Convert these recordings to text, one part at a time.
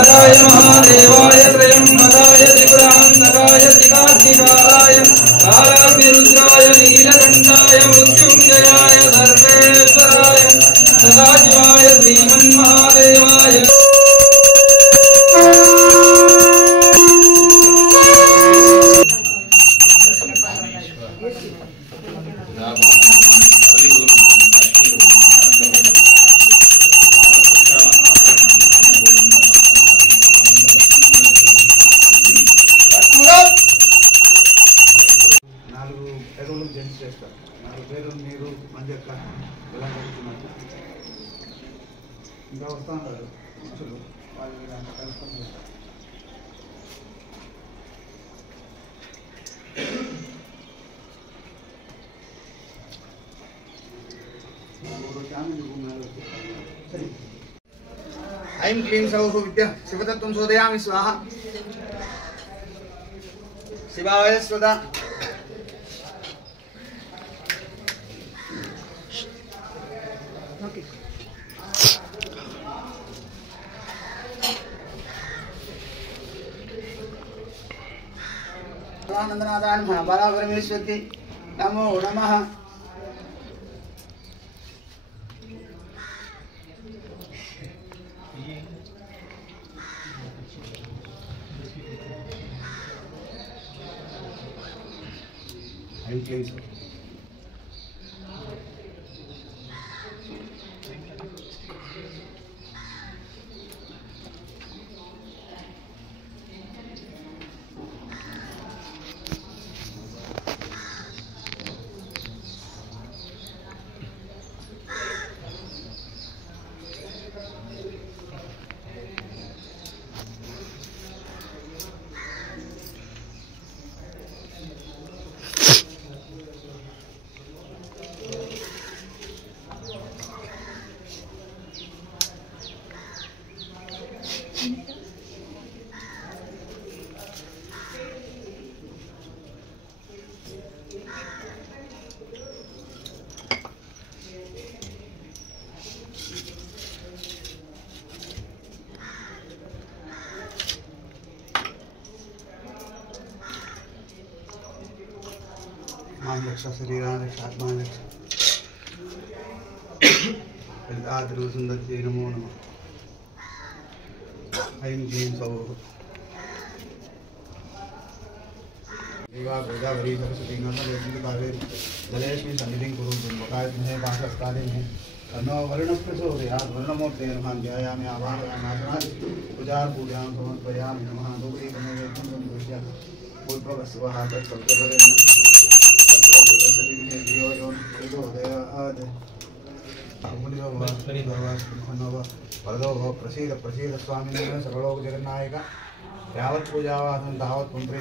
त्र्यंबकाय महादेवाय त्र्यंबकाय त्रिपुरान्तकाय त्रिकाग्निकाय कालाग्निरुद्राय नीलकण्ठाय मृत्युञ्जयाय सर्वेश्वराय सदाशिवाय श्रीमन्महादेवाय ఇంకా వస్తూ ఉంటారు మనుషులు వాళ్ళు వీళ్ళంతా కలుసుకొని చేస్తారు. ఐం క్లీం సౌః విద్య శివతత్వం శోధయామి స్వాహ శివాయ స్వదా आनंदनादान बाला परमेश्वरी नमो नमः। रक्षा शरीरा रक्षा आत्मा रक्षा सुंदर नमो नमः। ऐं क्लीं सौः देवा गोदावरी सरस्वती नर्मदे कावेरी जलेस्मिन् सन्निधिं कुरु त्र्यम्बकाय विद्महे पाशहस्ताय तन्नो वरुणः प्रचोदयात्। वर्णमूर्ते नमः ध्यायामि आवाहयामि पूजां समर्पयामि नमः। धूपदीपनैवेद्यं पूर्ववस्वः तत्सर्वरेण प्रसीद प्रसीद स्वामी सर्वलोक जगन्नायक यावत् पूजावासं तावत् पुंत्रे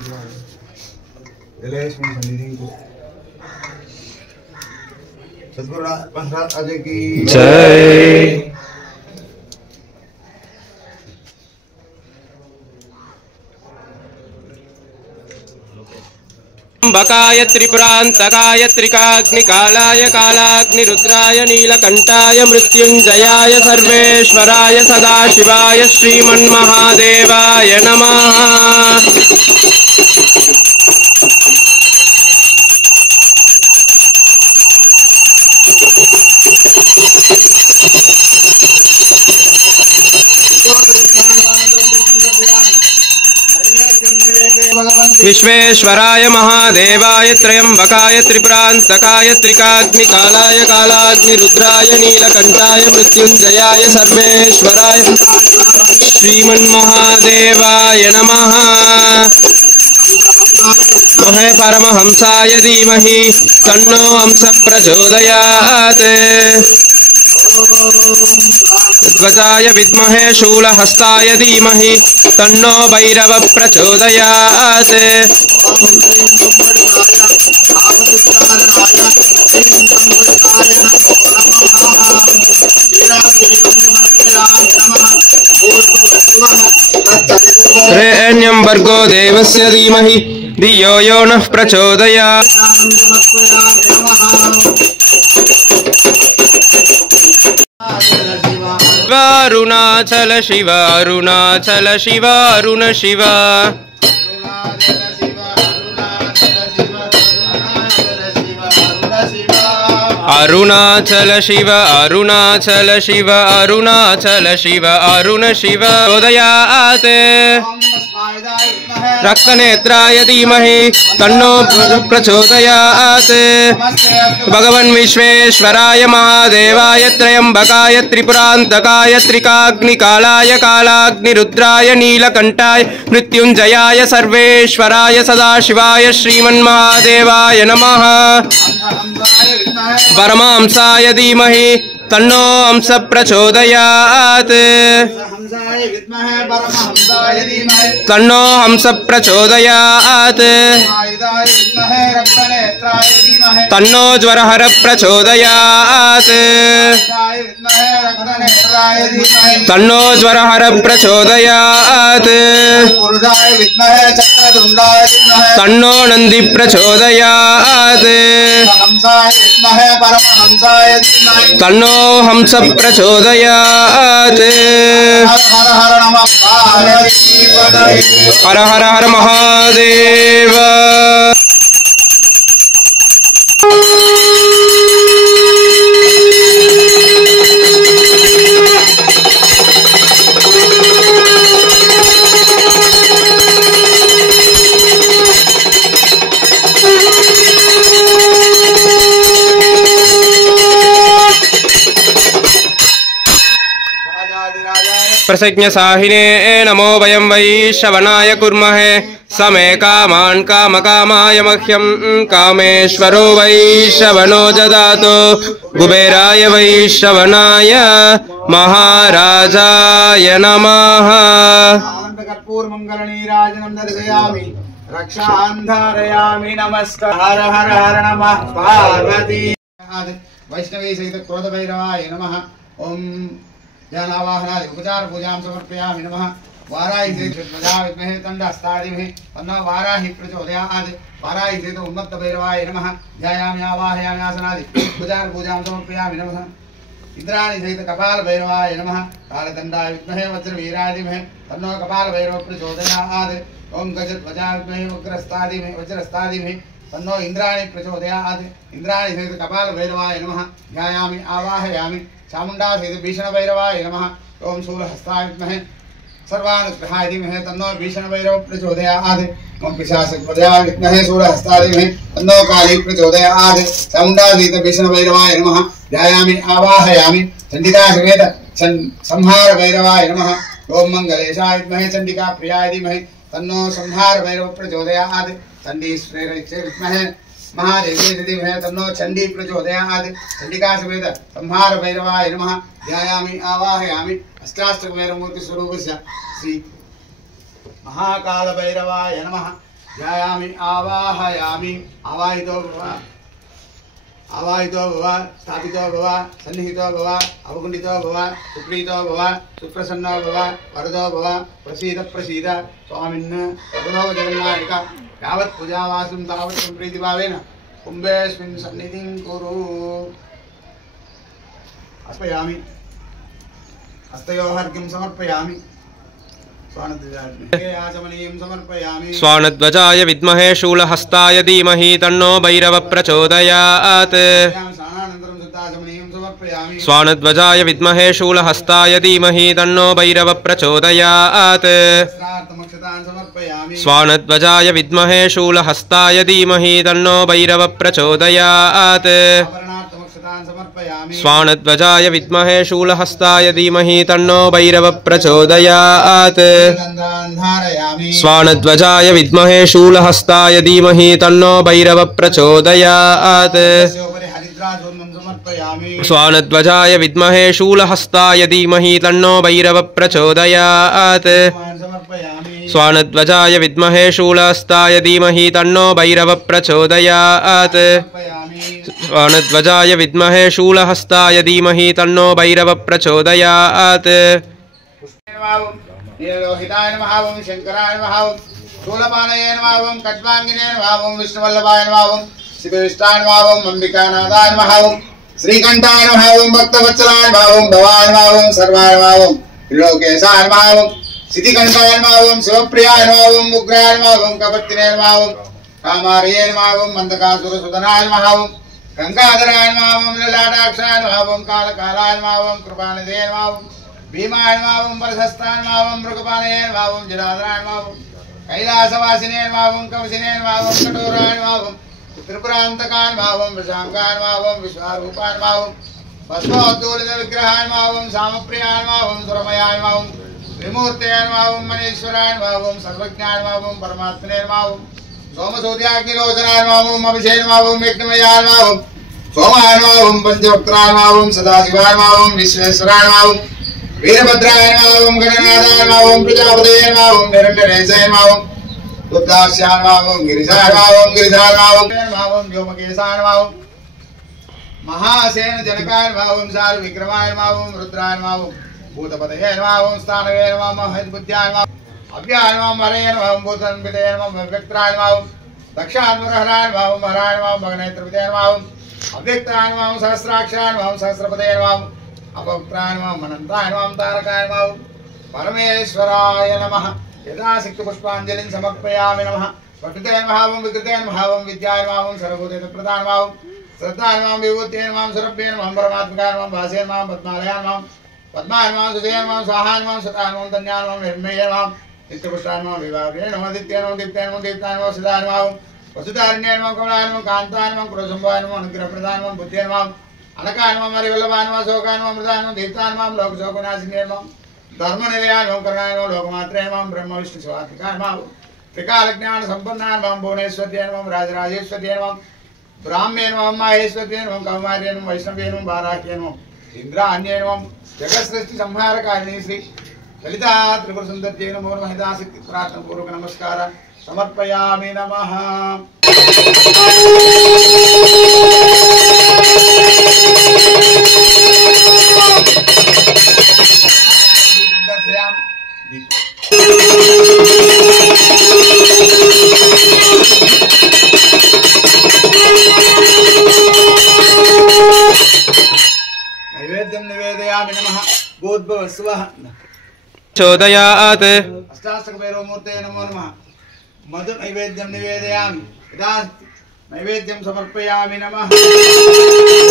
जलेस्मिन् सन्निधिं कुरु। सद्गुरुनाथ महाराज की जय। त्र्यंबकाय त्रिपुरान्तकाय त्रिकाग्निकालाय कालाग्निरुद्राय नीलकण्ठाय मृत्युञ्जयाय सर्वेश्वराय सदाशिवाय श्रीमन्महादेवाय नमः। विश्वेश्वराय महादेवाय त्र्यंबकाय त्रिपुरान्तकाय त्रिकाग्निकालाय कालाग्निरुद्राय नीलकण्ठाय मृत्युञ्जयाय सर्वेश्वराय श्रीमन्महादेवाय नमः। महे परमहंसाय धीमहि तन्नो हंसः प्रचोदयात्। ध्वजाय विद्महे शूलहस्ताय धीमहि तन्नो भैरवः प्रचोदयात्। त्रेण्यं भर्गो देवस्य धीमहि धियो यो नः प्रचोदयात्। अरुणाचल शिव अरुणाचल शिव अरुण शिव अरुणाचल शिव अरुणाचल शिव अरुणाचल शिव अरुण शिव उदयात् रक्तनेत्राय धीमहि तन्नो प्रचोदयात् भगवन् विश्वेश्वराय महादेवाय त्र्यम्बकाय त्रिपुरान्तकाय त्रिकाग्निकालाय कालाग्निरुद्राय नीलकण्ठाय मृत्युञ्जयाय सर्वेश्वराय सदाशिवाय श्रीमन्महादेवाय नमः परमहंसाय धीमहि तन्नो हंस प्रचोदयात् तन्नो हंस प्रचोदयात् तन्नो ज्वरहर प्रचोदयात् तन्नो ज्वरहर प्रचोदयात् तन्नो नंदी प्रचोदयात् तन्नो हंस प्रचोदयात् हर हर हर महादेव प्रसज्ञसाहिने नमो वयं वै श्रवणाय कुर्महे समे कामान् कामकामाय मह्यं कामेश्वरो वै श्रवणो ददातु कुबेराय वै श्रवणाय महाराजाय नमः कर्पूरमङ्गलनीराजनं दर्शयामि रक्षान्धारयामि नमस्कार हर हर हर नमः पार्वती वैष्णवी सहित क्रोधभैरवाय नमः ओम ज्ञानावाहनादि उपचार पूजां समर्पयामि नमः वाराहि ध्वजा विद्महे दण्डहस्तादिमहे तन्नो वाराहि प्रचोदयात् वाराहि सहित उन्मत्तभैरवाय नमः ध्यायामि आवाहयामि आसनादि उपचार पूजां समर्पयामि नमः इंद्राणि सहित कपाल भैरवाय नमः कालदण्डाय विद्महे वज्रवीराय तन्नो कपाल भैरव प्रचोदयात् ओम गजध्वजा विद्महे वज्रस्तादिमहे तन्नो इंद्राणि प्रचोदयात् इंद्राणि सहित कपाल भैरवाय नमः ध्यायामि आवाहयामि चामुंडा सहित भीषण भैरवाय नमः ओम शूलहस्ताय विद्महे सर्वानुग्रहाय धीमहि तन्नो भीषण भैरव प्रचोदयात् ओम पिशाचवधाय विद्महे शूलहस्ताय धीमहि तन्नो काली प्रचोदयात् चामुंडा सहित भीषण भैरवाय नमः ध्यायामि आवाहयामि चंडिका समेत संहार भैरवाय नमः ओम मंगलेशाय विद्महे चंडिका प्रियाय धीमहि तन्नो संहार भैरव प्रचोदयात् चंडीश्वराय विद्महे महादेवी धीमहि तन्नो चंडी प्रचोदयात् चंडिका समेत संहार भैरवाय नमः ध्यायामि आवाहयामि अष्टाष्टक भैरवमूर्ति स्वरूपस्य श्री महाकाल भैरवाय नमः ध्यायामि आवाहयामि आवाहितो भव स्थापितो भव सन्निहितो भव अवगुण्डितो भव सुप्रीतो भव सुप्रसन्नो भव वरदो भव प्रसीद प्रसीद स्वामिन् प्रभो जगन्नायक यावत् पूजावासं तावत् सम्प्रीतिभावेन कुम्भेऽस्मिन् सन्निधिं कुरु अर्पयामि हस्तयोः अर्घ्यं समर्पयामि स्वानध्वजाय विद्महे शूलहस्ताय धीमहि तन्नो भैरव प्रचोदयात् स्वानध्वजाय विद्महे शूलहस्ताय धीमहि तन्नो भैरव प्रचोदयात् स्वानध्वजाय विद्महे शूलहस्ताय धीमहि तन्नो भैरव प्रचोदयात् स्वानध्वजाय विद्महे शूलहस्ताय धीमहि तन्नो भैरव प्रचोदयात् स्वानध्वजाय विद्महे शूलहस्ताय धीमहि तन्नो भैरव प्रचोदयात् स्वानध्वजाय विद्महे शूलहस्ताय धीमहि तन्नो भैरव प्रचोदयात् स्वानध्वजाय विद्महे शूलहस्ताय धीमहि तन्नो भैरव प्रचोदयात् स्वानध्वजाय विद्महे शूलहस्ताय धीमहि तन्नो भैरव प्रचोदयात् नीललोहिताय नमः ओम शंकराय नमः ओम शूलपाणये नमः ओम खड्वांगिने नमः ओम विष्णुवल्लभाय नमः ओम शिवविष्टाय नमः ओम अंबिकानाथाय नमः ओम श्रीकंठाय नमः ओम भक्तवत्सलाय नमः ओम भवाय नमः ओम सर्वाय नमः ओम त्रिलोकेशाय नमः ओम सिद्धिकंठाय नमः ओम शिवप्रियाय नमः ओम उग्राय नमः ओम कपत्तिने नमः ओम कामार्ये नमः ओम मंदकासुरसुतनाय नमः ओम गंगाधराय नमः ओम ललाटाक्षाय नमः ओम कालकालाय नमः ओम कृपानिधे नमः ओम भीमाय नमः ओम परशस्ताय नमः ओम मृगपालये नमः ओम जडाधराय नमः ओम कैलासवासिने नमः ओम कवचिने नमः ओम कठोराय नमः ओम त्रिपुरांतकाय नमः ओम वृषांकाय नमः ओम विश्वारूपाय नमः ओम भस्मोद्दोलित विग्रहाय नमः ओम सामप्रियाय नमः ओम सुरमयाय नमः ओम त्रिमूर्तये नमः ओम मनीश्वराय नमः ओम सर्वज्ञाय नमः ओम परमात्मने नमः ओम सोमसूर्याग्निलोचनाय नमः ओम अभिषेक नमः ओम यज्ञमयाय नमः ओम सोमाय नमः ओम पंचवक्त्राय नमः ओम सदाशिवाय नमः ओम विश्वेश्वराय नमः ओम वीरभद्राय नमः ओम गणनाथाय नमः ओम प्रजापतये नमः ओम निरंजनेशाय नमः ओम बुद्धास्याय नमः ओम गिरिजाय नमः ओम गिरिजाय नमः ओम व्योमकेशाय नमः ओम महासेन जनकाय नमः ओम सार विक्रमाय नमः ओम रुद्राय नमः ओम भूतपतये नमः ओम स्थानवे नमः ओम हरिबुद्ध्याय नमः अभ्याय नमः हरये नमः ओम भूतन्वितये नमः व्यक्त्राय नमः ओम दक्षान्वरहराय नमः ओम हराय नमः ओम भगनेत्रविदये नमः ओम अव्यक्ताय नमः ओम सहस्राक्षाय नमः ओम सहस्रपदये नमः ओम अपवक्त्राय नमः ओम अनन्ताय नमः ओम तारकाय नमः ओम परमेश्वराय नमः यदा सिक्तपुष्पाञ्जलिं समर्पयामि नमः पठिते नमः ओम विकृते नमः ओम विद्याय नमः ओम सर्वभूतप्रदाय नमः ओम श्रद्धाय नमः ओम विभूतये नमः ओम सुरभ्ये नमः ओम परमात्मकाय नमः ओम भासे नमः ओम पद्मालयाय नमः ओम पद्माय नमः ओम सुजये नमः ओम स्वाहाय नमः ओम सताय नमः ओम धन्याय नमः ओम हिरण्मये नमः ओम नित्यपुष्टाय नमः विभागे नमः दित्याय नमः दीप्ताय नमः दीप्ताय नमः सिद्धाय नमः ओम वसुधारण्याय नमः कमलाय नमः कान्ताय नमः क्रोधसंभवाय नमः अनुग्रहप्रदाय नमः बुद्धये नमः अनकाय नमः हरिवल्लभाय नमः शोकाय नमः मृदाय नमः दीप्ताय नमः लोकशोकनाशिन्ये नमः धर्मनिलयाय नमः करुणाय नमः लोकमात्रे नमः ब्रह्म विष्णु शिवात्मिकाय नमः त्रिकालज्ञान संपन्नाय नमः भुवनेश्वर्ये नमः राजराजेश्वर्ये नमः ब्राह्म्ये नमः माहेश्वर्ये नमः कौमार्ये नमः वैष्णवे नमः बाराह्ये नमः इंद्राण्ये नमः जगत्सृष्टि संहारकारिणी श्री ललिता त्रिपुर सुंदर्ये नमो नमः हिताशक्ति प्रार्थना पूर्वक नमस्कार समर्पयामि नमः नैवेद्यं निवेदयामि नमः भूद्भुवस्सुवः चोदयात् अष्टाष्टकभैरव मूर्तये नमो नमः मधु नैवेद्यं निवेदयामि यदा नैवेद्यं समर्पयामि नमः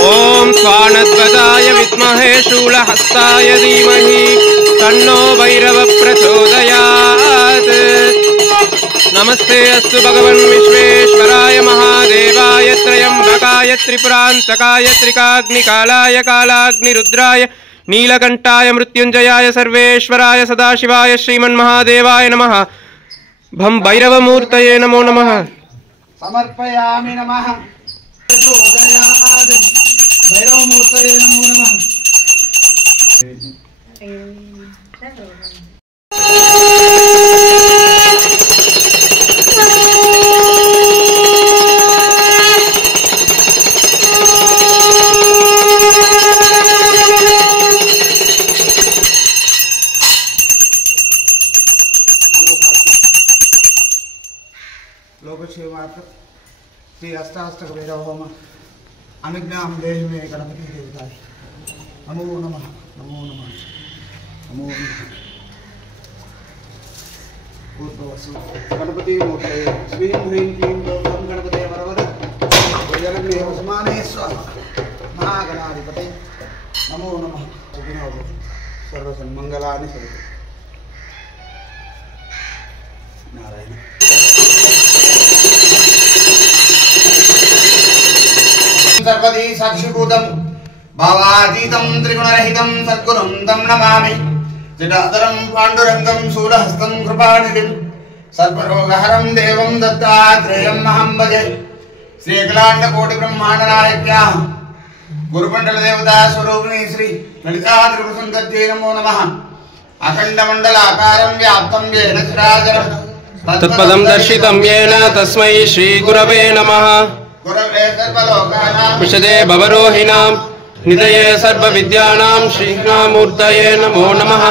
ओम स्वानद्वदाय विद्महे शूलहस्ताय धीमहि तन्नो भैरव प्रचोदयात् नमस्ते अस्तु भगवन् विश्वेश्वराय महादेवाय त्रयंबकाय त्रिपुरान्तकाय त्रिकाग्निकालाय कालाग्निरुद्राय नीलकंठाय मृत्युंजयाय सर्वेश्वराय सदाशिवाय श्रीमन्महादेवाय नमः भं भैरवमूर्तये नमो नमः समर्पयामि नमः प्रचोदयात् भैरवमूर्तये नमो नमः लोकक्षेमार्थ श्री अष्टाष्टक भैरव होम अनुज्ञां देहि मे गणपति देवताय नमो नमः नमो नमः नमो नमः भूर्भुवस्सु गणपति मूर्तये श्रीं ह्रीं क्लीं गौरं गणपते वरवद जलग्ने उस्माने स्वाहा महागणाधिपते नमो नमः सुखिनो भव सर्वसन्मङ्गलानि सन्तु नारायण सर्वदी साक्षिभूतं भावातीतं त्रिगुणरहितं सद्गुरुं तं नमामि जटाधरं पाण्डुरङ्गं शूलहस्तं कृपानिधिं सर्वरोगहरं देवं दत्तात्रेयं अहं भजे श्रीअखिलाण्डकोटिब्रह्माण्डनायक्याः गुरुमण्डलदेवता स्वरूपिणी श्री ललिता त्रिपुरसुन्दर्यै नमो नमः अखण्डमण्डलाकारं व्याप्तं येन चराचरं तत्पदं दर्शितं येन तस्मै श्रीगुरवे नमः विशदे भवरोहिणां निधये सर्वविद्यानां श्रीकृष्णमूर्तये नमो नमः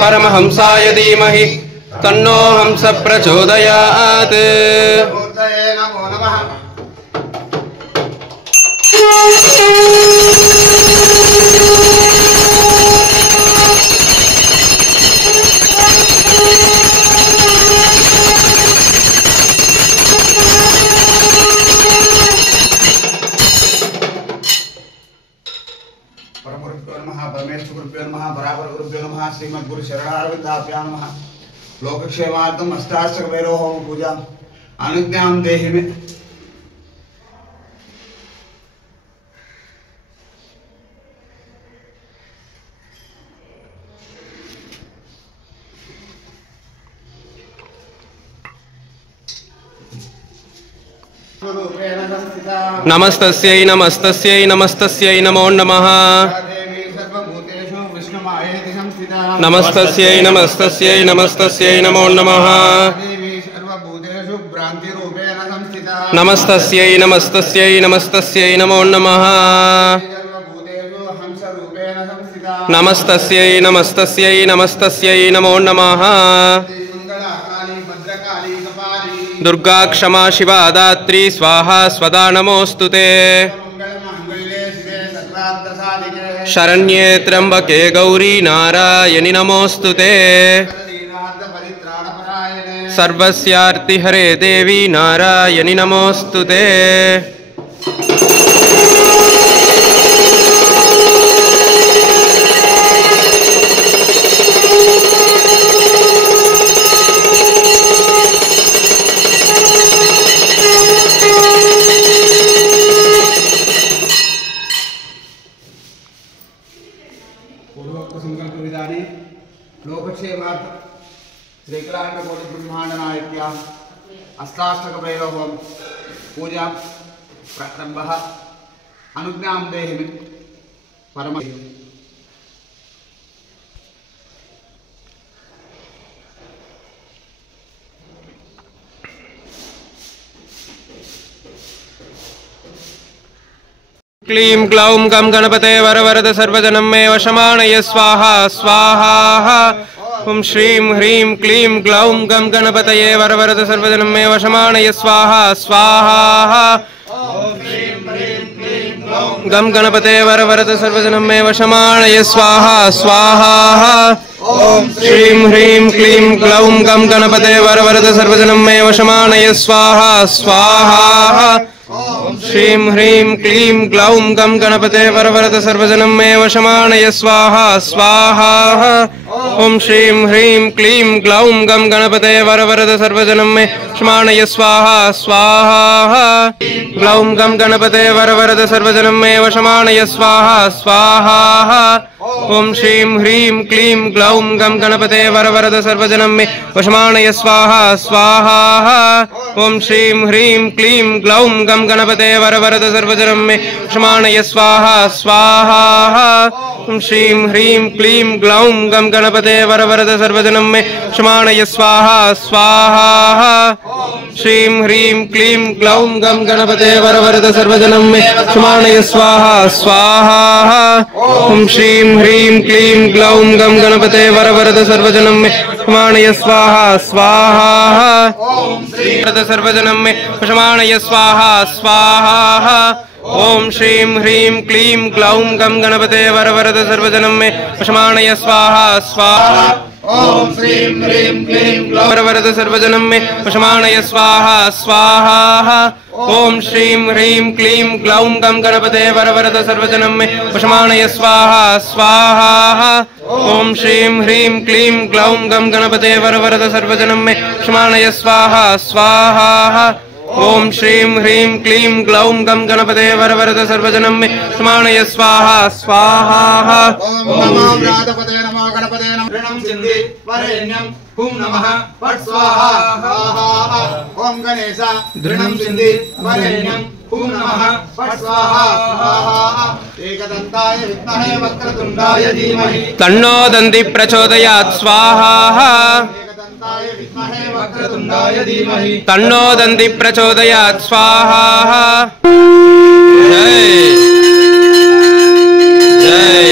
परमहंसाय धीमहि तन्नो हंस प्रचोदयात् श्रीमद्गुरु शरणारविंदाभ्यां नमः। लोकक्षेमार्थम अष्टाष्टक भैरव होम पूजा अनुज्ञां देहि मे। नमस्तस्यै नमस्तस्यै नमस्तस्यै नमो नमः। नमस्तस्यै नमस्तस्यै नमस्तस्यै नमो नमः। नमस्तस्यै नमस्तस्यै नमस्तस्यै नमो नमः। नमस्तस्यै नमस्तस्यै नमस्तस्यै नमो नमः। दुर्गा क्षमा शिवा दात्री स्वाहा स्वदा नमोस्तुते। शरण्ये त्र्यंबके गौरी नारायणि नमोस्तुते। सर्वस्यार्ति हरे देवी नारायणि नमोस्तुते। अष्टाष्टक भैरव होम पूजा प्रारंभ अनुज्ञां देहि मे परम। क्लीं ग्लौं गं गणपते वरवरद सर्वजनं मे वशमानय स्वाहा स्वाहा। ओम श्रीं ह्रीं क्लीं ग्लौं गं गणपतये वरवरद सर्वजनं मे वशमानय स्वाहा स्वाहा। गं गणपते वरवरद सर्वजनं मे वशमानय स्वाहा स्वाहा। ओम श्रीं ह्रीं क्लीं ग्लौं गं गणपते वरवरद सर्वजनं मे वशमानय स्वाहा स्वाहा। श्रीं ह्रीं क्लीं ग्लौं गं गणपते वरवरद सर्वजनं मे वशमानय स्वाहा स्वाहा। ओम श्रीं ह्रीं क्लीं ग्लौं गं गणपते वरवरद सर्वजनं मे वशमानय स्वाहा स्वाहा। ग्लौं गं गणपते वरवरद सर्वजनं मे वशमानय स्वाहा स्वाहा। ओम श्रीं ह्रीं क्लीं ग्लौं गं गणपते वरवरद सर्वजनं मे वशमानय स्वाहा स्वाहा। ओम श्रीं ह्रीं क्लीं ग्लौं गं गणपते वरवरद सर्वजनं मे वशमानय स्वाहा स्वाहा। ओम श्रीं ह्रीं क्लीं ग्लौं गं गणपते वरवरद सर्वजनं मे वशमानय स्वाहा स्वाहा। श्रीं ह्रीं क्लीं ग्लौं गं गणपते वरवरद सर्वजनं मे वशमानय स्वाहा स्वाहा। ओम श्रीं ह्रीं क्लीं ग्लौं गं गणपते वरवरद सर्वजनं मे वशमानय स्वाहा स्वाहा। ओम श्रीं सर्वजनं मे वशमानय स्वाहा स्वाहा। ओम श्रीं ह्रीं क्लीं ग्लौं गं गणपते वरवरद सर्वजनं मे वशमानय स्वाहा स्वाहा। ओम श्रीं ह्रीं क्लीं ग्लौं वरवरद सर्वजनं मे वशमानय स्वाहा स्वाहा। ओम श्रीं ह्रीं क्लीं ग्लौं गं गणपते वरवरद सर्वजनं मे वशमानय स्वाहा स्वाहा। ओम श्रीं ह्रीं क्लीं ग्लौं गं गणपते वरवरद सर्वजनं मे वशमानय स्वाहा स्वाहा। ओम श्रीं ह्रीं क्लीं ग्लौं गं गणपते वरवरद सर्वजनं मे वशमानय स्वाहा स्वाहा। ओम नमो गणपते नमो गणपते नमः। ऋणं सिद्धि वरेण्यं हुं नमः फट् स्वाहा स्वाहा। ओम गणेश ऋणं सिद्धि वरेण्यं हुं नमः फट् स्वाहा स्वाहा। एकदन्ताय विद्महे वक्रतुण्डाय धीमहि तन्नो दन्ति प्रचोदयात् स्वाहा। तन्नो दन्ति प्रचोदयात् स्वाहा। जय जय।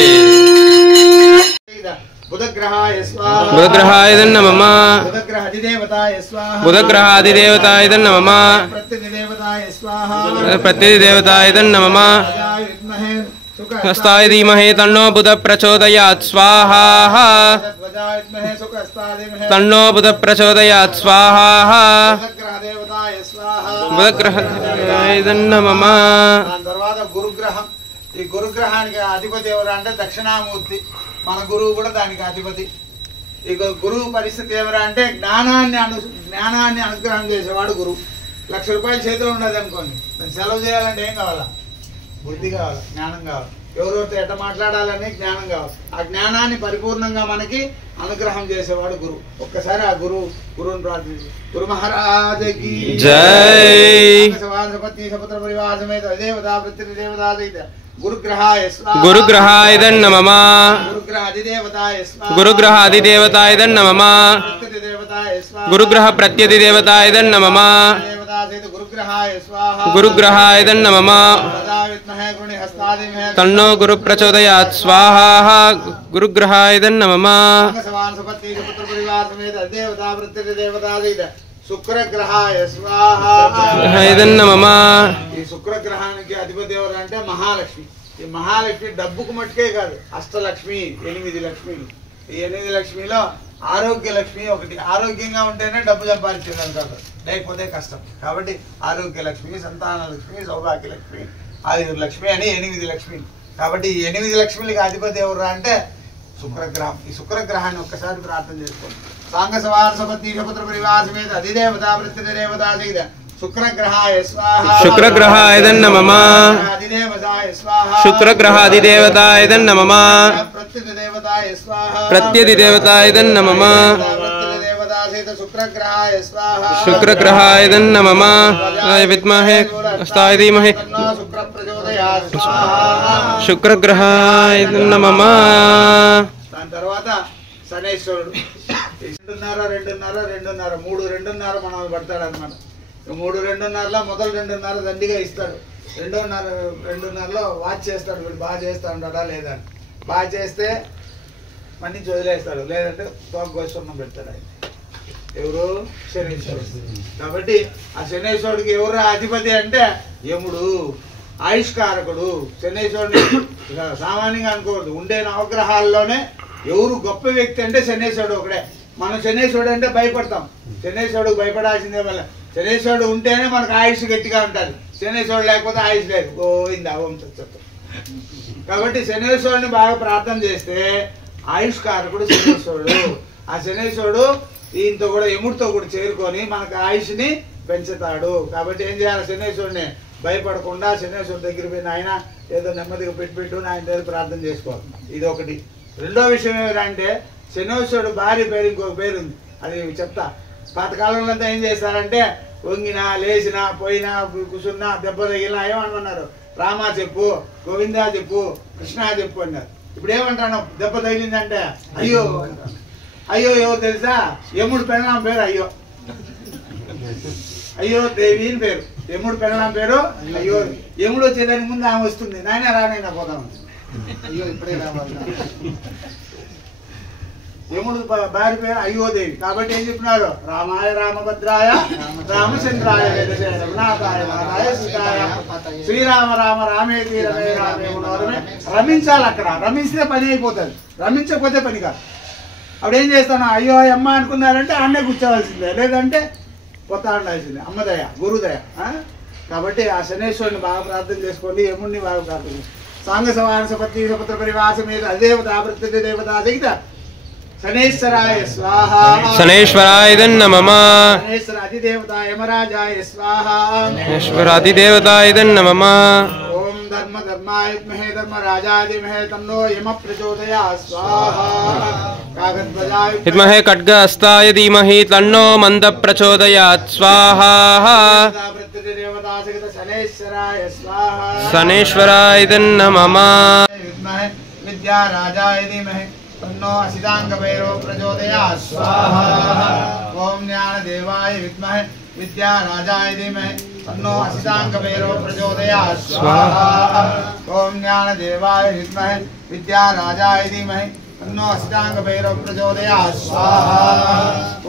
बुधग्रहाय स्वाहा। बुधग्रहाय नमः। बुधग्रहाधिदेवताय स्वाहा। बुधग्रहाधिदेवताय नमः। प्रत्यधिदेवताय स्वाहा। प्रत्यधिदेवताय नमः। हस्ताय धीमहि तन्नो बुध प्रचोदयात् स्वाहा। तन्नो बुध प्रचोदयात् स्वाहा। बुधग्रहाय नमः। తర్వాత గురుగ్రహం ఈ గురుగ్రహానికి అధిపతి ఎవరు అంటే దక్షిణామూర్తి. మన గురువు కూడా దానికి అధిపతి. ఇక గురువు పరిస్థితి ఎవరు అంటే జ్ఞానాన్ని అనుగ్రహం చేసేవాడు గురువు. 1,00,000 రూపాయలు చేతిలో ఉండదు అనుకోండి, దాన్ని సెలవు చేయాలంటే ఏం కావాలా? బుద్ధి కావాలి, జ్ఞానం కావాలి. ఎవరెవరితో ఎట్ట మాట్లాడాలని జ్ఞానం కావాలి. ఆ జ్ఞానాన్ని పరిపూర్ణంగా మనకి అనుగ్రహం చేసేవాడు గురువు. ఒక్కసారి ఆ గురువుని ప్రార్థించి గురు మహారాజకి జై. పత్ని సపుత్ర పరివార సమేత దేవతా ప్రతి దేవతా గురుగ్రహాయ స్వాహా. గురుగ్రహాయ నమః. గురుగ్రహాధిదేవతాయ స్వాహా. గురుగ్రహాధిదేవతాయ నమః. ప్రత్యధిదేవతాయ స్వాహా. గురుగ్రహ ప్రత్యధిదేవతాయ నమః. దేవతాసేతు గురుగ్రహాయ స్వాహా. గురుగ్రహాయ నమః. తదా విద్మహే గుణి హస్తాదిమహే తన్నో గురు ప్రచోదయాత్ స్వాహా. గురుగ్రహాయ నమః. సవాంసపత్ని సపుత్ర పరివార సమేత దేవతా ప్రత్యధిదేవతాసేత శుక్రగ్రహాయ స్వాహా. నమః. ఈ శుక్రగ్రహానికి అధిపతి ఎవరు అంటే మహాలక్ష్మి. ఈ మహాలక్ష్మి డబ్బుకు మట్టుకే కాదు, అష్టలక్ష్మి, 8 లక్ష్మిలు. ఈ 8 లక్ష్మిలో ఆరోగ్య లక్ష్మి ఒకటి. ఆరోగ్యంగా ఉంటేనే డబ్బు సంపాదించేదంటారు, లేకపోతే కష్టం. కాబట్టి ఆరోగ్య లక్ష్మి, సంతాన లక్ష్మి, సౌభాగ్య లక్ష్మి, ఆదిగురు లక్ష్మి అని 8 లక్ష్మిలు. కాబట్టి ఈ 8 లక్ష్మిలకి అధిపతి ఎవరు అంటే శుక్రగ్రహం. ఈ శుక్రగ్రహాన్ని ఒక్కసారి ప్రార్థన చేసుకోండి. సాంగ సవార సపత్ని సపుత్ర పరివార సమేత అధిదేవతా ప్రత్యధిదేవతా చేత శుక్రగ్రహాయ స్వాహా. శుక్రగ్రహాయ నమః. అధిదేవతాయ స్వాహా. శుక్రగ్రహాధిదేవతాయ నమః. ప్రత్యధిదేవతాయ స్వాహా. ప్రత్యధిదేవతాయ నమః. ప్రత్యధిదేవతా చేత శుక్రగ్రహాయ స్వాహా. శుక్రగ్రహాయ నమః. విద్మహే హస్తాయ ధీమహి. తన్నో శుక్ర ప్రచోదయాత్ స్వాహా. శుక్రగ్రహాయ నమః. దాని తర్వాత శనేశ్వరుడు 2.5 మనల్ని పడతాడు అనమాట. 3.5 మొదలు 2.5 దండిగా ఇస్తాడు. 2.5లో వాచ్ చేస్తాడు. వీడు బాగా చేస్తా ఉంటాడా లేదా అని. బాగా చేస్తే మళ్ళీ వదిలేస్తాడు, లేదంటే తోకగోసుకున్నం పెడతాడు ఆయన. ఎవరు? శనేశ్వరుడు. కాబట్టి ఆ శనేశ్వరుడికి ఎవరు అధిపతి అంటే యముడు, ఆయుష్కారకుడు. శనేశ్వరుడిని సామాన్యంగా అనుకోవద్దు. ఉండే నవగ్రహాల్లోనే ఎవరు గొప్ప వ్యక్తి అంటే శనేశ్వరుడు ఒకడే. మనం శనేశ్వరుడు అంటే భయపడతాం. శనేశ్వరుడికి భయపడాల్సిందే. వల్ల శనేశ్వరుడు ఉంటేనే మనకు ఆయుష్ గట్టిగా ఉంటుంది. శనేశ్వరుడు లేకపోతే ఆయుష్ లేదు. గోవింద ఓం తత్సత్. కాబట్టి శనేశ్వరుడిని బాగా ప్రార్థన చేస్తే ఆయుష్కారకుడు శనేశ్వరుడు. ఆ శనేశ్వరుడు ఈయనతో కూడా యముడితో కూడా చేరుకొని మనకు ఆయుష్ని పెంచుతాడు. కాబట్టి ఏం చేయాలి? శనేశ్వరుడిని భయపడకుండా శనేశ్వరుడి దగ్గర పోయిన ఆయన ఏదో నెమ్మదిగా పెట్టు ఆయన దగ్గర ప్రార్థన చేసుకోవాలి. ఇది ఒకటి. రెండో విషయం ఏమిటంటే శనేశ్వరుడు భార్య పేరు ఇంకొక పేరు ఉంది, అది చెప్తా. పాతకాలంలో అంతా ఏం చేస్తారంటే వంగినా లేచినా పోయినా కూర్చున్నా దెబ్బ తగిలినా ఏమనుకున్నారు? రామా చెప్పు, గోవిందా చెప్పు, కృష్ణ చెప్పు అన్నారు. ఇప్పుడు ఏమంటాను? దెబ్బ తగిలిందంటే అయ్యో అంటాను. అయ్యో ఎవరు తెలుసా? యముడు పెళ్ళాం పేరు అయ్యో. అయ్యో దేవి అని పేరు. యముడు పెళ్ళాం పేరు అయ్యో. యముడు వచ్చేదానికి ముందు ఆమె వస్తుంది, నాయన రానైనా పోదాం. అయ్యో ఇప్పుడే రావాలి. యముడు భార్య పేరు అయ్యోదేవి. కాబట్టి ఏం చెప్పినారు? రామాయ రామభద్రాయ రామచంద్రాయ రఘునాథాయ నాథాయ సీతాయ శ్రీరామ రామ రామేతి రమే రామే మనోరమే. రమించాలి. అక్కడ రమిస్తే పని అయిపోతుంది, రమించకపోతే పని కాదు. అప్పుడు ఏం చేస్తాను? అయ్యో అమ్మ అనుకున్నారంటే అన్నే కూర్చోవలసిందే, లేదంటే కొత్త ఉండాల్సిందే. అమ్మదయ, గురుదయ. కాబట్టి ఆ శనేశ్వరుని బాగా ప్రార్థన చేసుకోండి, యముడిని బాగా ప్రార్థన చేసుకోండి. సాంగ సవాన సపత్ని సపుత్ర పరివాస మీద అదేవతా ప్రత్యధి దేవతా సహిత శనేశ్వరాయ స్వాహా. శనేశ్వరాయ నమః. శనేశ్వర అధిదేవతా యమరాజాయ స్వాహా. శనేశ్వరాధిదేవతాయ నమః. ఓం ధర్మ ధర్మాయ విద్మహే ధర్మరాజాయ ధీమహి తన్నో యమ ప్రచోదయాత్ స్వాహా. కాకధ్వజాయ విద్మహే ఖడ్గహస్తాయ ధీమహి తన్నో మంద ప్రచోదయాత్ స్వాహా. ప్రత్యధి దేవతా సహిత శనేశ్వరాయ స్వాహా. శనేశ్వరాయ నమః. విద్మహే విద్యారాజాయ ధీమహి तन्नो असितांगभैरव प्रचोदयात् स्वाहा. ओम ज्ञानदेवाय विद्महे विद्याराजाय धीमहि तन्नो असितांगभैरव प्रचोदयात् स्वाहा. ओम ज्ञानदेवाय विद्महे विद्याराजाय धीमहि तन्नो असितांगभैरव प्रचोदयात् स्वाहा.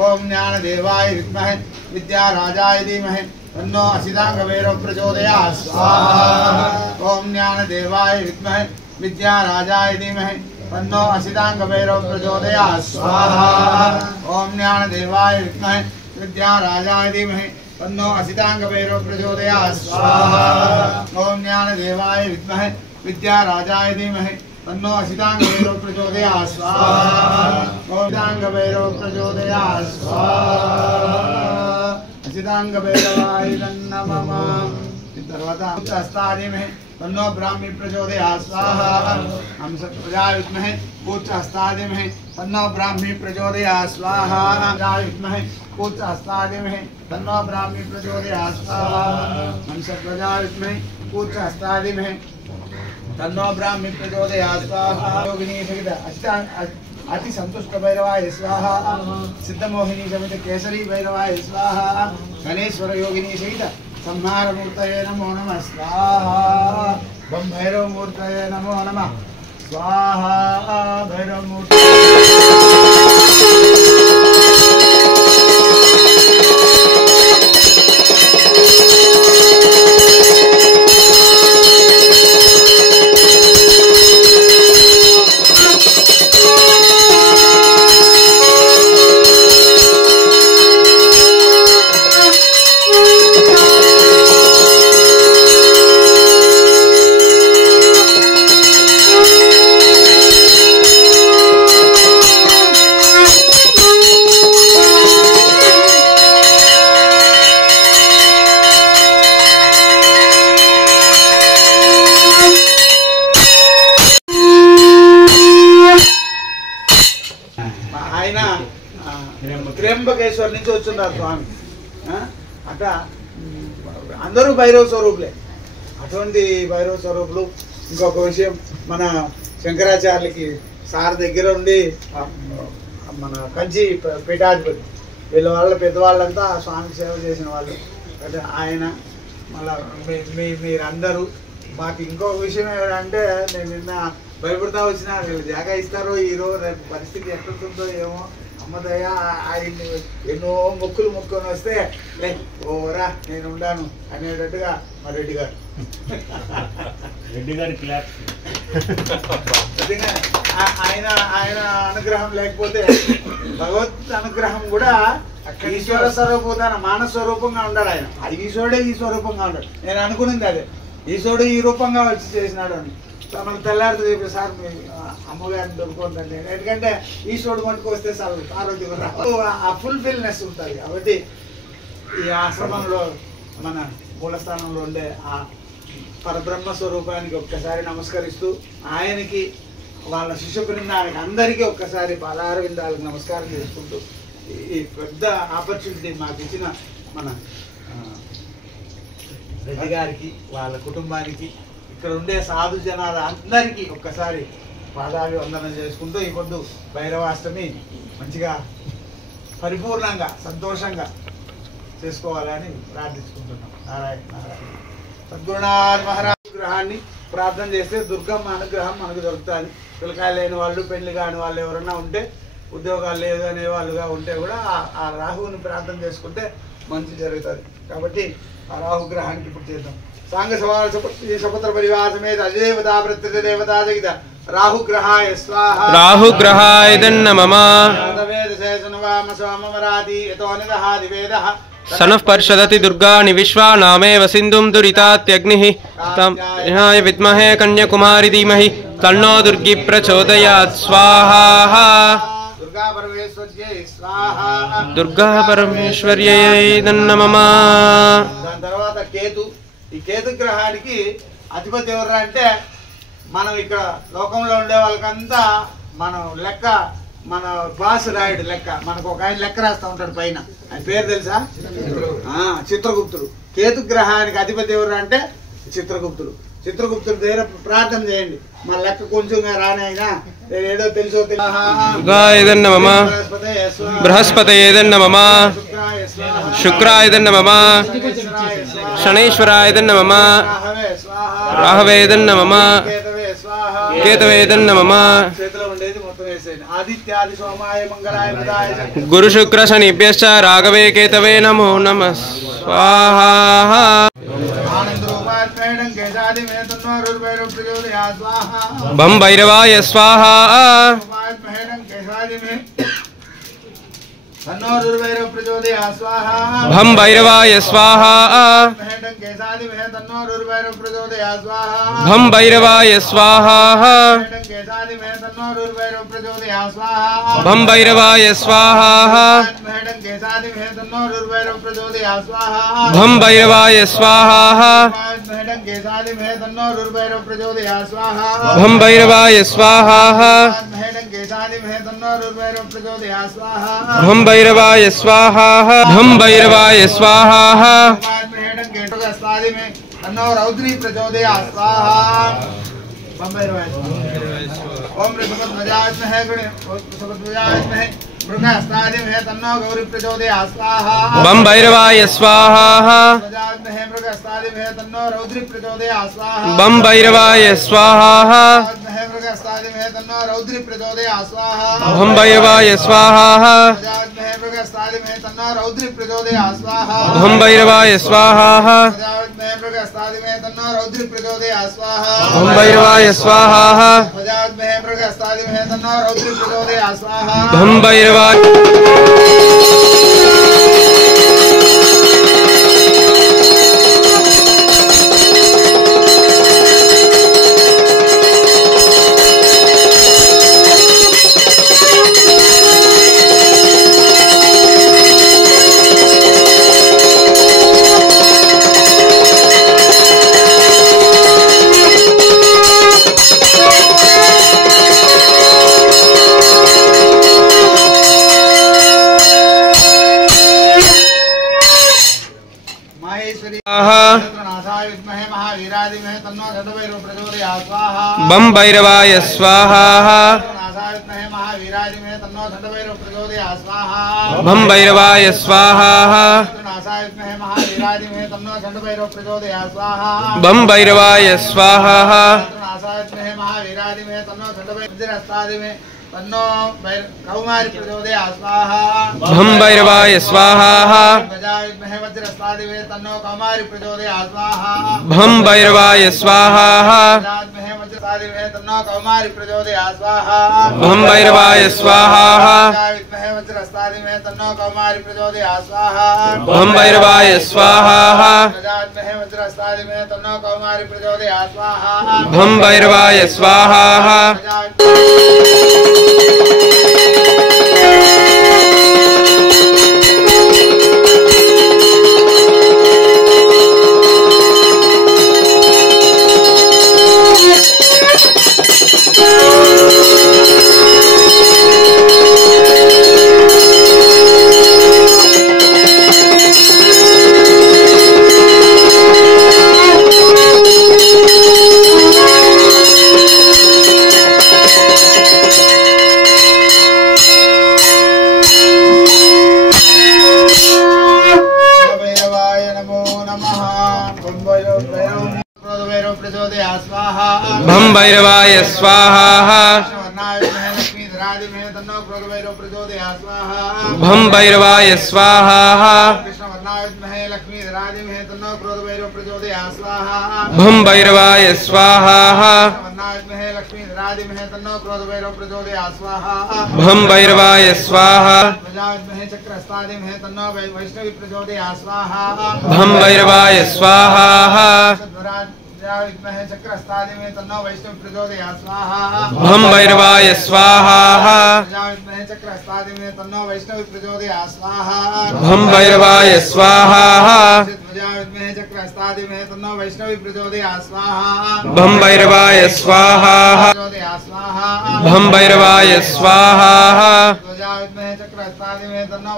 ओम ज्ञानदेवाय विद्महे विद्याराजाय धीमहि तन्नो असितांगभैरव प्रचोदयात् स्वाहा. ओम ज्ञानदेवाय विद्महे विद्याराजाय धीमहि तन्नो असितांगभैरव प्रचोदयात् स्वाहा. ओम ज्ञानदेवाय विद्महे विद्याराजाय धीमहि तन्नो असितांगभैरव प्रचोदयात् स्वाहा. ओम ज्ञानदेवाय विद्महे विद्याराजाय धीमहि तन्नो असिताङ्गभैरव प्रचोदयात् स्वाहा असिताङ्गभैरव प्रचोदयात् स्वाहा असिताङ्गभैरवाय नमः తర్వాత हस्तादिमहे तन्नो ब्राह्मी प्रचोदयात् स्वाहा हम प्रजा विद्महे कूच हस्तादिमहे तन्नो ब्राह्मी प्रचोदयात् स्वाहा प्रजा विद्महे कूच हस्तादिमहे तन्नो ब्राह्मी प्रचोदयात् स्वाहा हम प्रजा विद्महे कूच हस्तादिमहे तन्नो ब्राह्मी प्रचोदयात् स्वाहा योगिनी सहित अति संतुष्ट भैरवाय स्वाहा सिद्धमोहिनी सहित केसरी भैरवाय स्वाहा गणेश्वर योगिनी सहित संहार मूर्तये नमो नमः स्वाहा बम भैरव मूर्तये नमो नमः स्वाहा भैरव मूर्ति त्र्यंबकेश्वर నుంచి వచ్చున్నారు స్వామి అట్లా అందరూ భైరవ స్వరూపులే అటువంటి భైరవ స్వరూపులు ఇంకొక విషయం మన శంకరాచార్యులకి సార్ దగ్గర ఉండి మన కంచి పీఠాధిపతి వీళ్ళ వాళ్ళ పెద్దవాళ్ళంతా స్వామికి సేవ చేసిన వాళ్ళు అంటే ఆయన మళ్ళా మీరందరూ మాకు ఇంకొక విషయం ఏమంటే నేను నిన్న భయపడతా వచ్చిన వీళ్ళు జాగా ఇస్తారో ఈరోజు రేపు పరిస్థితి ఎట్లుంటుందో ఏమో అమ్మదయ్య ఆయన్ని ఎన్నో మొక్కులు మొక్కుని వస్తే లే ఓరా నేను ఉండాను అనేటట్టుగా మా రెడ్డి గారు ఆయన ఆయన అనుగ్రహం లేకపోతే భగవత్ అనుగ్రహం కూడా ఈశ్వర స్వరూపం మానవ స్వరూపంగా ఉండాడు ఆయన అది ఈశ్వరుడే ఈ స్వరూపంగా ఉన్నాడు నేను అనుకున్నది అదే ఈశ్వరుడు ఈ రూపంగా వచ్చి చేసినాడు అని మనకు తెల్లారితో చెప్పి సార్ మీ అమ్మగారిని దొరుకుతుందండి ఎందుకంటే ఈశ్వరుడు మటుకు వస్తే సార్ ఆరోగ్యం ఆ ఫుల్ఫిల్నెస్ ఉంటుంది కాబట్టి ఈ ఆశ్రమంలో మన మూలస్థానంలో ఉండే ఆ పరబ్రహ్మ స్వరూపానికి ఒక్కసారి నమస్కరిస్తూ ఆయనకి వాళ్ళ శిష్య బృందానికి అందరికీ ఒక్కసారి పాదార విందాలకు నమస్కారం చేసుకుంటూ ఈ పెద్ద ఆపర్చునిటీ మాకు ఇచ్చిన మన రెడ్డి గారికి వాళ్ళ కుటుంబానికి ఇక్కడ ఉండే సాధు జనాల అందరికీ ఒక్కసారి పాదాభి వందనం చేసుకుంటూ ఈ పొద్దు భైరవాష్టమి మంచిగా పరిపూర్ణంగా సంతోషంగా చేసుకోవాలని ప్రార్థించుకుంటున్నాం. నారాయణ నారాయణ. సద్గురునాథ్ మహారాజ్ గ్రహాన్ని ప్రార్థన చేస్తే దుర్గమ్మ అనుగ్రహం మనకు దొరుకుతుంది. పిల్లకాయలు లేని వాళ్ళు పెళ్లి కాని వాళ్ళు ఎవరన్నా ఉంటే ఉద్యోగాలు లేదు అనే వాళ్ళుగా ఉంటే కూడా ఆ రాహువుని ప్రార్థన చేసుకుంటే మంచి జరుగుతుంది. కాబట్టి ఆ రాహు గ్రహానికి ఇప్పుడు చేద్దాం. सांग सवाल सपुत्र परिवार समेत अधिदेवता प्रत्यक्ष देवता सहित राहु ग्रहाय स्वाहा राहु ग्रहाय नमः वेद शेषनवाम स्वामराति यतो निदहादि वेदः सनः पर्षदति दुर्गाणि विश्वा नामेव सिन्धुं दुरितात्यग्निः तस्मै विद्महे कन्याकुमारी धीमहि तन्नो दुर्गी प्रचोदयात् स्वाहा दुर्गा परमेश्वर्यै स्वाहा दुर्गा परमेश्वर्यै नमः. దాని తర్వాత కేతు. ఈ కేతు గ్రహానికి అధిపతి ఎవరు అంటే మనం ఇక్కడ లోకంలో ఉండే వాళ్ళకంతా మనం లెక్క మన బాస్ రాయుడు లెక్క మనకు ఒక ఆయన లెక్క రాస్తూ ఉంటాడు పైన. ఆయన పేరు తెలుసా? చిత్రగుప్తుడు. కేతు గ్రహానికి అధిపతి ఎవరు అంటే చిత్రగుప్తుడు. చిత్రగుప్తుడి దగ్గర ప్రార్థన చేయండి. మన లెక్క కొంచెం రాని అయినా ఏదో తెలుసో బృహస్పతయే నమః శుక్రాయ నమః శనైశ్వరాయ నమః రాహవే నమః కేతవే నమః ఆదిత్యాది సోమాయ మంగళాయ బుధాయ గురు శుక్ర శనిభ్యశ్చ రాఘవే కేతవే నమో నమః స్వాహా. बम भैरवाय स्वाहा तन्नो रुर्वैरव प्रचोदयात् स्वाहा भं भैरवाय स्वाहा डंकेशादिमहे तन्नो रुर्वैरव प्रचोदयात् स्वाहा भं भैरवाय स्वाहा डंकेशादिमहे तन्नो रुर्वैरव प्रचोदयात् स्वाहा भं भैरवाय स्वाहा डंकेशादिमहे तन्नो रुर्वैरव प्रचोदयात् स्वाहा भं भैरवाय स्वाहा डंकेशादिमहे तन्नो रुर्वैरव प्रचोदयात् स्वाहा भं भैरवाय स्वाहा डंकेशादिमहे तन्नो रुर्वैरव प्रचोदयात् स्वाहा भं भैरवाय स्वाहा भं भैरवाय स्वाहा डंकेशादिमहे तन्नो रौद्री प्रचोदयात् स्वाहा भं भैरवाय ओम ऋषभध्वजाय विद्महे ऋषभध्वजाय विद्महे मृगहस्तादिमहे तन्नो गौरी प्रचोदयात् स्वाहा भं भैरवाय स्वाहा मृगहस्तादिमहे तन्नो रौद्री प्रचोदयात् स्वाहा भं भैरवाय स्वाहा मृगहस्तादिमहे तन्नो रौद्री प्रचोदयात् स्वाहा भं भैरवाय स्वाहा मृगहस्तादिमहे तन्नो रौद्री प्रचोदयात् स्वाहा भं भैरवाय स्वाहा मृगहस्तादिमहे तन्नो रौद्री प्रचोदयात् स्वाहा भं भैरवाय स्वाहा मृगहस्तादिमहे तन्नो रौद्री प्रचोदयात् स्वाहा भं भैरवाय बम भैरवाय स्वाहा बम भैरवाय स्वाहा बम भैरवाय स्वाहा तन्नो कौमारी प्रचोदयात् स्वाहा भं भैरवाय स्वाहा वज्रस्तादिवे तन्नो कौमारी प्रचोदयात् स्वाहा भं भैरवाय स्वाहा वज्रस्तादिवे तन्नो कौमारी प्रचोदयात् स्वाहा भं भैरवाय स्वाहा वज्रस्तादिवे तन्नो कौमारी प्रचोदयात् स्वाहा भं भैरवाय स्वाहा वज्रस्तादिवे तन्नो कौमारी प्रचोदयात् स्वाहा भं भैरवाय स्वाहा भं भैरवाय स्वाहा भं भैरवाय स्वाहा भं भैरवाय स्वाहा भं भैरवाय स्वाहा भं भैरवाय स्वाहा चक्रस्तादिमे तन्नो वैष्णव प्रचोदयात् स्वाहा भं भैरवाय स्वाहा चक्रस्तादिमे तन्नो वैष्णव प्रचोदयात् स्वाहा भं भैरवाय स्वाहा चक्रस्तादिमे तन्नो वैष्णव प्रचोदयात् स्वाहा भं भैरवाय स्वाहा भं भैरवाय स्वाहा चक्रस्तादिमे तन्नो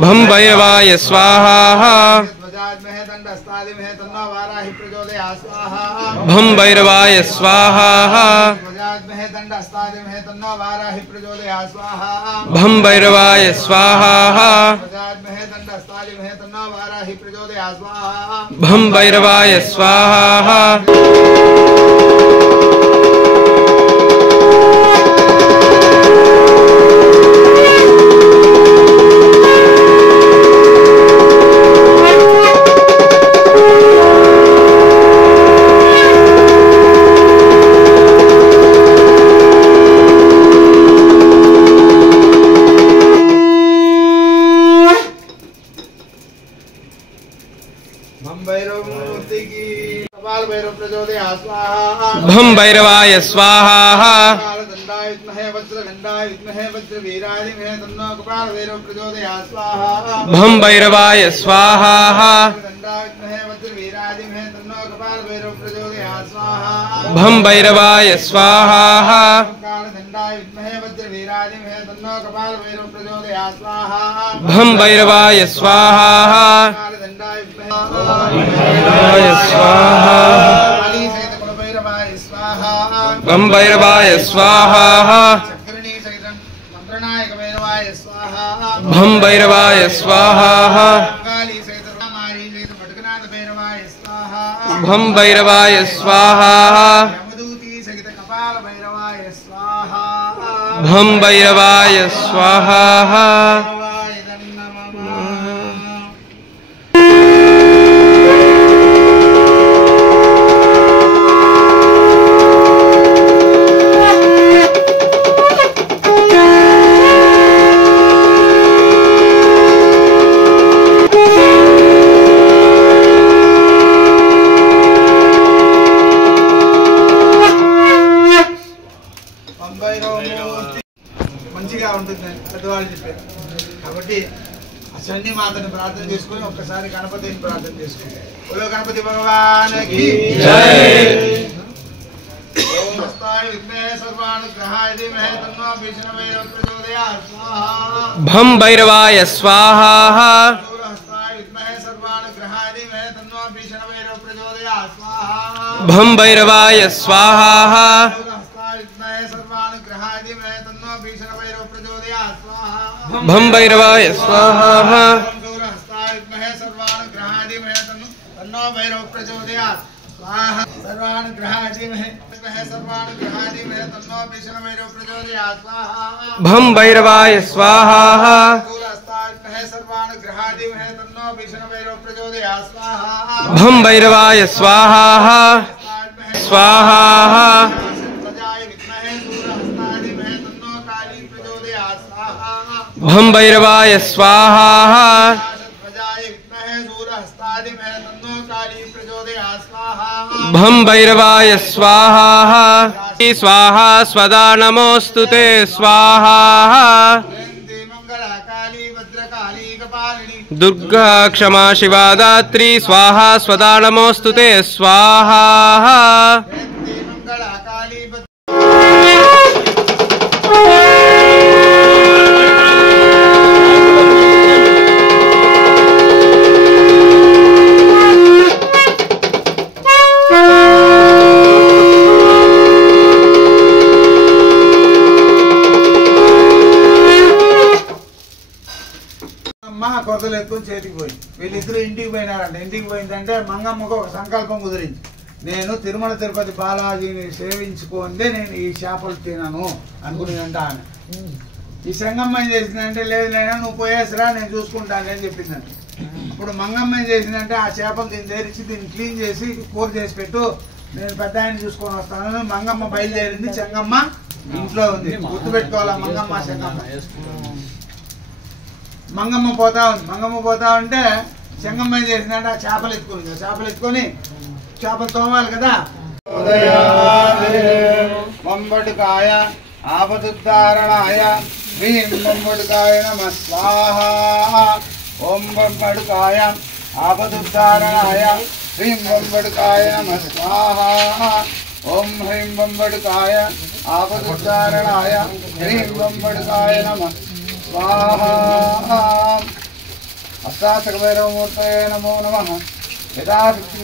भं भैरवाय स्वाहा ध्वजाद्महे दण्डस्तादिमहे तन्नो वाराहि प्रचोदयात् स्वाहा भं भैरवाय स्वाहा ध्वजाद्महे दण्डस्तादिमहे तन्नो वाराहि प्रचोदयात् स्वाहा भं भैरवाय स्वाहा ध्वजाद्महे दण्डस्तादिमहे तन्नो वाराहि प्रचोदयात् स्वाहा भं भैरवाय स्वाहा भं भैरवाय स्वाहा दंडाय विद्महे वज्रवीराय तन्नो कपाल भैरव प्रचोदयात् स्वाहा भं भैरवाय स्वाहा दंडाय विद्महे वज्रवीराय तन्नो कपाल भैरव प्रचोदयात् स्वाहा भं भैरवाय स्वाहा दंडाय विद्महे वज्रवीराय तन्नो कपाल भैरव प्रचोदयात् स्वाहा भं भैरवाय स्वाहा दंडाय भैरवाय स्वाहा भं भैरवाय स्वाहा चक्रणी सहित मंत्रनायक भैरवाय स्वाहा भं भैरवाय स्वाहा काली सहित रामारी सहित भटकनाथ भैरवाय स्वाहा भं भैरवाय स्वाहा यमदूती सहित कपाल भैरवाय स्वाहा भं भैरवाय स्वाहा भैरवाय नमः మంచిగా ఉంటుంది పెద్దవాళ్ళు చెప్పారు కాబట్టి చండీ మాతను ప్రార్థన చేసుకుని ఒక్కసారి గణపతిని ప్రార్థన చేసుకుని బోలో గణపతి భగవానికి జై ఓం హస్తాయ విద్మహే సర్వానుగ్రహాయ ధీమహి తన్నో భీషణమయ ప్రచోదయాత్ స్వాహా भं भैरवाय स्वाहा హస్తాయ విద్మహే సర్వానుగ్రహాయ ధీమహి తన్నో భీషణమయ ప్రచోదయాత్ స్వాహా भं भैरवाय स्वाहा హస్తాయ విద్మహే సర్వానుగ్రహాయ ధీమహి తన్నో భీషణమయ ప్రచోదయాత్ స్వాహా भं भैरवाय स्वाहा हस्ताय विद्महे सर्वानुग्रहाय धीमहि तन्नो भैरव प्रचोदयात् स्वाहा सर्वानुग्रहाय धीमहि सर्वानुग्रहाय धीमहि तन्नो भीषणभैरव प्रचोदयात् स्वाहा भं भैरवाय स्वाहा हस्ताय विद्महे सर्वानुग्रहाय धीमहि तन्नो भीषणभैरव प्रचोदयात् स्वाहा भं भैरवाय स्वाहा स्वाहा सजाय विद्महे सूर्यहस्ताय धीमहि तन्नो काली प्रचोदयात् स्वाहा भं भैरवाय स्वाहा ध्वजाय विद्महे सूर्यहस्ताय धीमहि तन्नो काली प्रचोदयात् स्वाहा भं भैरवाय स्वाहा स्वाहा स्वदा नमोस्तुते स्वाहा जयन्ती मंगला काली भद्रकाली कपालिनी दुर्गा क्षमा शिवा दात्री स्वाहा स्वदा नमोस्तुते स्वाहा जयन्ती मंगला काली కొరతలు ఎక్కువ చేతికి పోయి వీళ్ళిద్దరూ ఇంటికి పోయినారంట. ఇంటికి పోయిందంటే మంగమ్మకు ఒక సంకల్పం కుదిరింది, నేను తిరుమల తిరుపతి బాలాజీని సేవించుకుంటే నేను ఈ చేపలు తినను అనుకునేదంట ఆమె. ఈ సంగమ్మ ఏం చేసిందంటే, లేదు నైనా నువ్వు పోయేసిరా నేను చూసుకుంటాను అని చెప్పిందంట. ఇప్పుడు మంగమ్మ ఏం చేసిందంటే, ఆ చేపలు దీన్ని తెరిచి దీన్ని క్లీన్ చేసి కూర చేసి పెట్టు, నేను పెద్ద ఆయన చూసుకొని వస్తాను. మంగమ్మ బయలుదేరింది, చెంగమ్మ ఇంట్లో ఉంది. గుర్తుపెట్టుకోవాలా, మంగమ్మ చెంగమ్మ. మంగమ్మ పోతా ఉంది. మంగమ్మ పోతా ఉంటే చెంగమ్మ ఏం చేసిందంటే ఆ చేపలు ఎత్తుకుంది. చేపలు ఎత్తుకొని చేపలు తోమాలి కదా. మంబడికాయ ఆపదుద్ధారణాయ భీం మంబడికాయ నమః స్వాహ. ఓం మంబడికాయ ఆపదుద్ధారణాయ హ్రీం మంబడికాయ నమః స్వాహ. ఓం హ్రీం మంబడికాయ ఆపదుద్ధారణాయ హ్రీం మంబడికాయ నమః स्वाहा. అష్టాష్టకభైరవమూర్తయే నమో నమః యథాశక్తి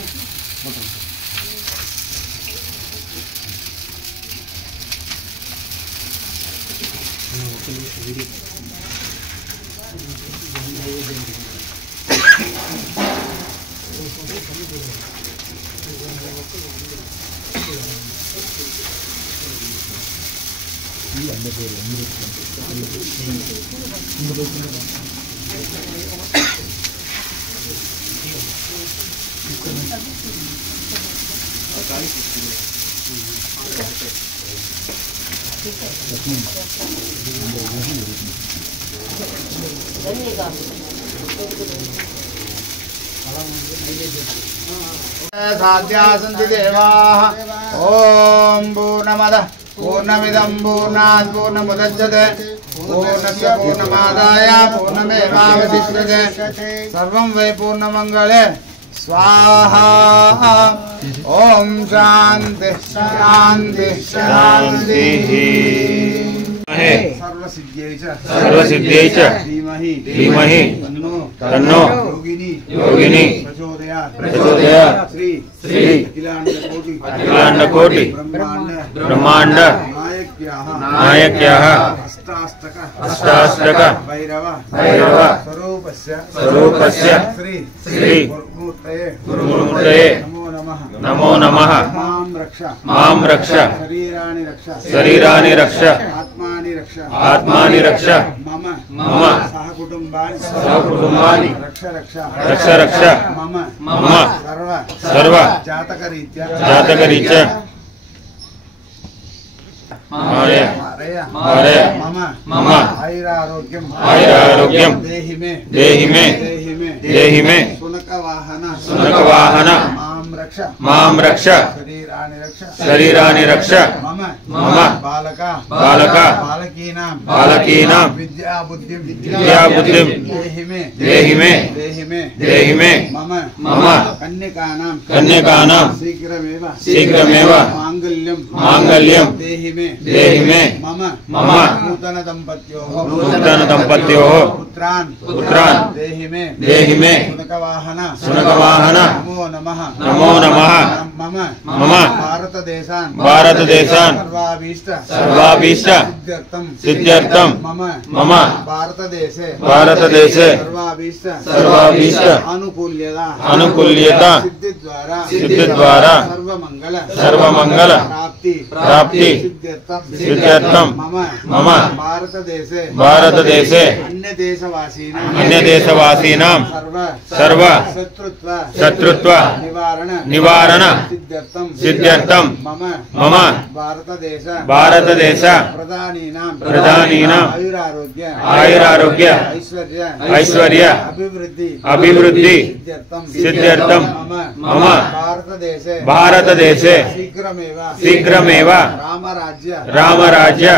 साध्या सन्ति देवाः ॐ पूर्णमदः पूर्णमिदं पूर्णात् पूर्णमुदच्यते पूर्णस्य पूर्णमादाय पूर्णमेवावशिष्यते सर्वं वै पूर्णमङ्गले स्वाहा ॐ शान्ति शान्ति शान्तिः सर्वसिद्ध्यै च धीमहि तन्नो योगिनी प्रचोदयात् श्री अखिलाण्डकोटि ब्रह्माण्ड नायक्याः अष्टाष्टक भैरव स्वरूपस्य श्री गुरुमूर्तये नमो नमः मां रक्ष शरीराणि रक्ष आत्मानि रक्ष मम सहकुटुम्बानि रक्ष मम सर्व जातकरीत्या मम आयुरारोग्यं देहि मे सुनकवाहन मां रक्ष शरीराणि रक्ष मम बालकीनां विद्याबुद्धिं देहि मे मम कन्यकानां शीघ्रमेव मांगल्यं देहि मे मम नूतन दंपत्योः पुत्रान् देहि मे सुनकवाहन नमो नमः मम भारतदेशान् सर्वाभीष्ट सिद्ध्यर्थं मम भारतदेशे सर्वाभीष्ट अनुकूल्यता सिद्धिद्वारा सर्वमंगल प्राप्ति सिद्ध्यर्थं मम भारतदेशे अन्यदेशवासीनां सर्व शत्रुत्व निवारण सिद्ध्यर्थं मम भारतदेश प्रधानीनां आयुरारोग्य ऐश्वर्य अभिवृद्धि सिद्ध्यर्थं मम भारतदेशे शीघ्रमेव रामराज्य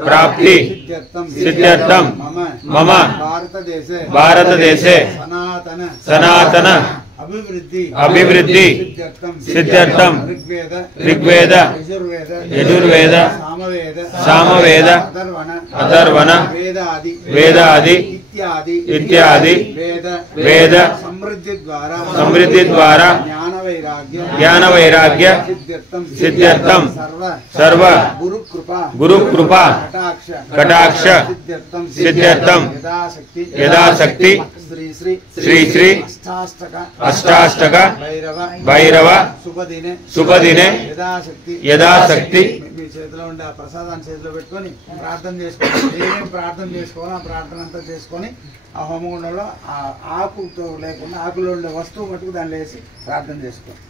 प्राप्ति सिद्ध्यर्थं मम भारतदेशे सनातन अभिवृद्धि सिद्ध्यर्थं ऋग्वेद यजुर्वेद सामवेद अथर्वण वेदादि इत्यादि वेद समृद्धि द्वारा ज्ञान वैराग्य सिद्ध्यर्थं सर्व गुरुकृपा कटाक्ष सिद्ध्यर्थं यथाशक्ति श्री श्री अष्टाष्टक भैरव शुभदिने యథాశక్తి మీ చేతిలో ఉండే ఆ ప్రసాదాన్ని చేతిలో పెట్టుకొని ప్రార్థన చేసుకోవాలి. ఏమేమి ప్రార్థన చేసుకోవాలో ఆ ప్రార్థన అంతా చేసుకొని ఆ హోమగుండంలో ఆ ఆకుతో లేకుండా ఆకులో ఉండే వస్తువు మటుకు దాన్ని వేసి ప్రార్థన చేసుకోవాలి.